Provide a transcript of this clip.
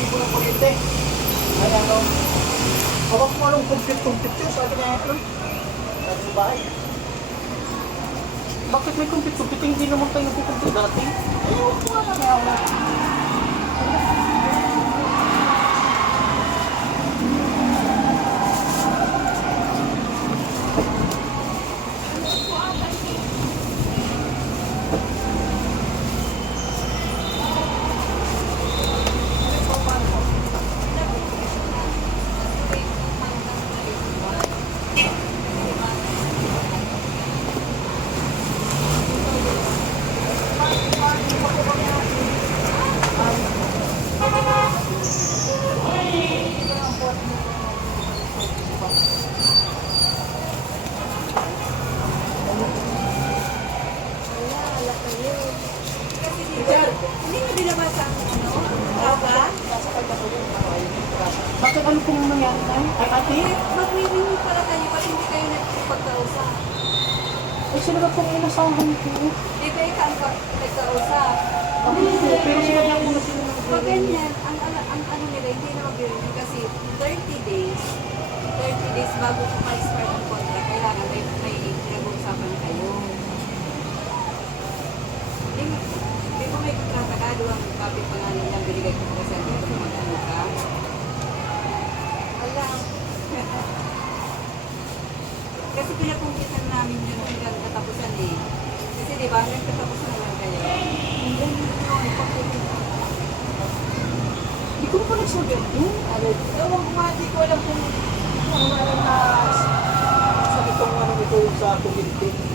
resibo ng kuryente. Ay ano, hawak mo anong complete yun, sabi niya ito. Sabi sa bahay. Bakit may complete? Hindi naman tayo nagkukumplete dati. Eh, huwag mo nga na ako. Bakit ano pong nangyari tayo? Ay, ate? Mag-review pala tayo kasi hindi kayo nagpagkausap. Ay, sila ba pong inasahan ko? Di ba ikaw ang nagkausap? Pero sinabi ko na sila ng Pag ganyan, ang ano nila, hindi na mag-review kasi 30 days bago ma-expire ang contract, kailangan may pinag-uusapan na kayo. Di ba may kontrata ka, doon ang copy pa nga nilang binigay ko kasi kung mag-ano ka? Alam. Kasi pinakumpitan namin yun hanggang katapusan eh. Kasi di ba, hanggang katapusan naman kayo. Hanggang yun, pagkukumpitan. Hindi ko pa nagsabi ito. Ewan ko nga, di ko alam kung Ang meron na sa itong ano nito sa kumintin.